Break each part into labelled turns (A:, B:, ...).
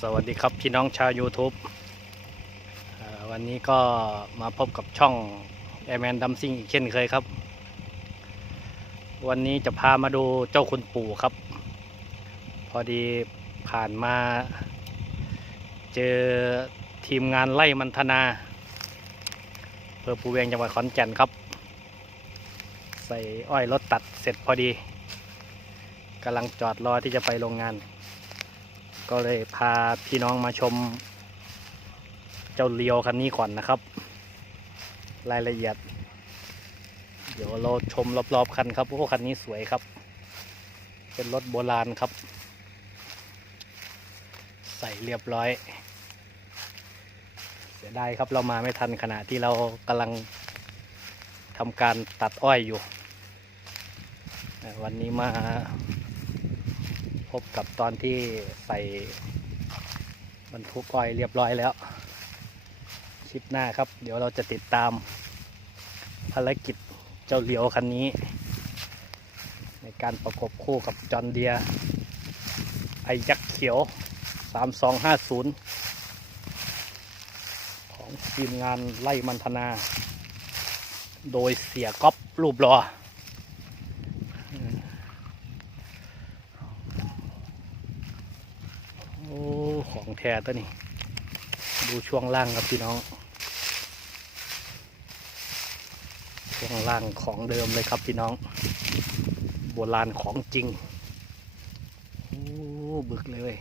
A: สวัสดีครับพี่น้องชาว YouTube วันนี้ก็มาพบกับช่อง a i r m a n d u m s i n g อีกเช่นเคยครับ วันนี้จะพามาดูเจ้าคุณปู่ครับ พอดีผ่านมา เจอทีมงานไล่มันธนาเพื่อปูเวียงจังหวัดขอนแก่นครับ ใส่อ้อยรถตัดเสร็จพอดีกำลังจอดรอที่จะไปโรงงาน ก็เลยพาพี่น้องมาชม เจ้าเลียวคันนี้ก่อนนะครับ รายละเอียด เดี๋ยวเราชมรอบๆคันครับโอ้คันนี้สวยครับ เป็นรถโบราณครับ ใส่เรียบร้อยเสียดายครับเรามาไม่ทันขณะที่เรากำลังทำการตัดอ้อยอยู่แต่วันนี้มา พบกับตอนที่ใส่บรรทุกอ้อยเรียบร้อยแล้วคลิปหน้าครับ เดี๋ยวเราจะติดตามภารกิจเจ้าเหลียวคันนี้ ในการประกบคู่กับจอห์นเดียไอยักษ์เขียว 3250 ของทีมงานไล่มันธนา โดยเสียก๊อปรูปรอ โอ้ของแท้ตัวนี้ ดูช่วงล่างครับพี่น้อง ช่วงล่างของเดิมเลยครับพี่น้อง โบราณของจริง โอ้บึกเลย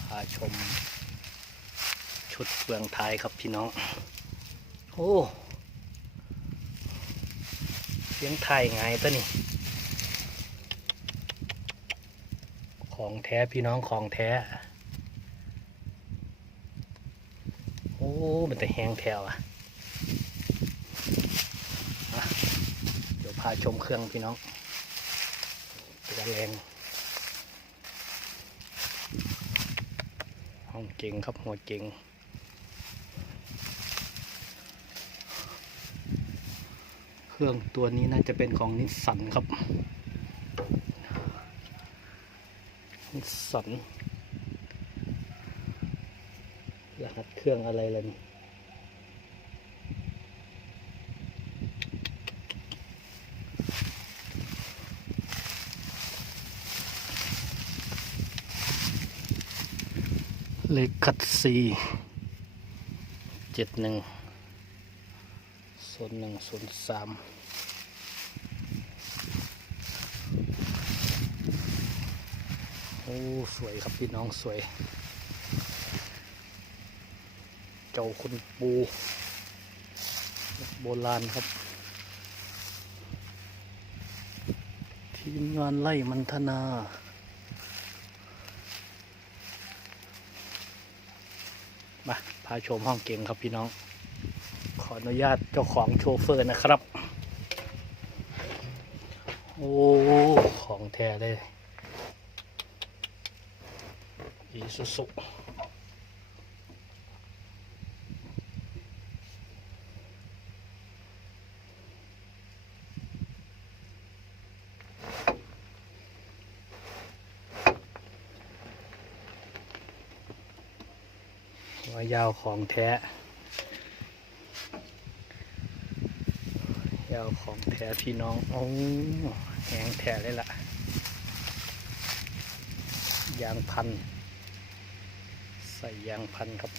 A: พาชม ชุดเฟืองท้ายครับพี่น้อง โอ้ เสียงไทยไงตัวนี้ ของแท้พี่น้องของแท้ โอ้มันแต่แห้งแถวอะอะ เดี๋ยวพาชมเครื่องพี่น้องตัวแรงห้องเก่งครับหัวเก่ง เครื่องตัวนี้น่าจะเป็นของนิสสันครับ นิสสันรหัสเครื่องอะไรล่ะนี่เลขคัดซีเจ็ดหนึ่ง ศูนย์หนึ่งศูนย์สามโอ้สวยครับพี่น้องสวย เจ้าคุณปู โบราณครับ ทีมงานไล่มันธนามาพาชมห้องเก่งครับพี่น้อง ออนุญาตเจ้าของโชเฟอร์นะครับ โอ้ ของแท้เลยอีสุสุหัวยาวของแท้ ล้วของแท้พี่น้องโอ้แหงแท้เลยล่ะยางพัน ใส่ยางพันครับ